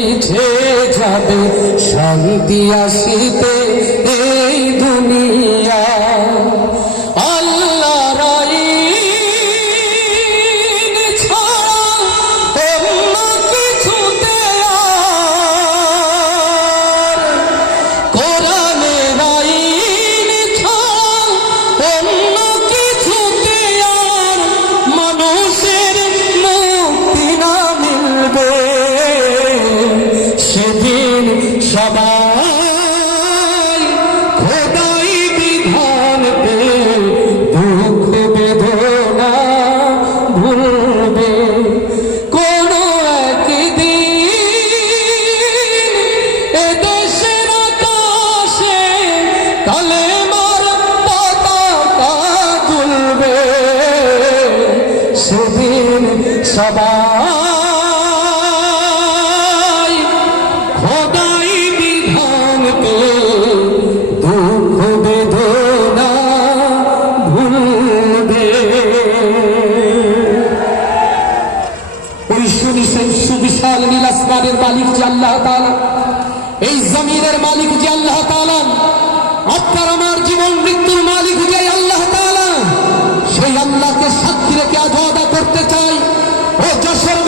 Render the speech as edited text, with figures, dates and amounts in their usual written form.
মিছে যাবে শান্তি আসিতে এই দুনিয়া আল্লাহর আইন ছাড়া অন্য কিছুতে আর কোরআনের আইন ছাড়া অন্য কিছুতে আর মানুষের মুক্তি না মিলবে সেদিন সবাই খোদাই বিধান পে দুঃখ বেদনা ভুলবে কোন একদিন এদেশের আকাশে কালেমার পতাকা তুলবে সেদিন সবাই খোদাই বিধান পে দুঃখ বেদনা ভুলবে। ওই সুবিশাল নীল আসমানের মালিক যে আল্লাহ তাআলা, এই জমিনের মালিক যে আল্লাহ তাআলা, আপনার আমার জীবন মৃত্যুর মালিক যে আল্লাহ তাআলা, সেই আল্লাহকে সাক্ষী রেখে আজ আদা করতে চাই ও যশোর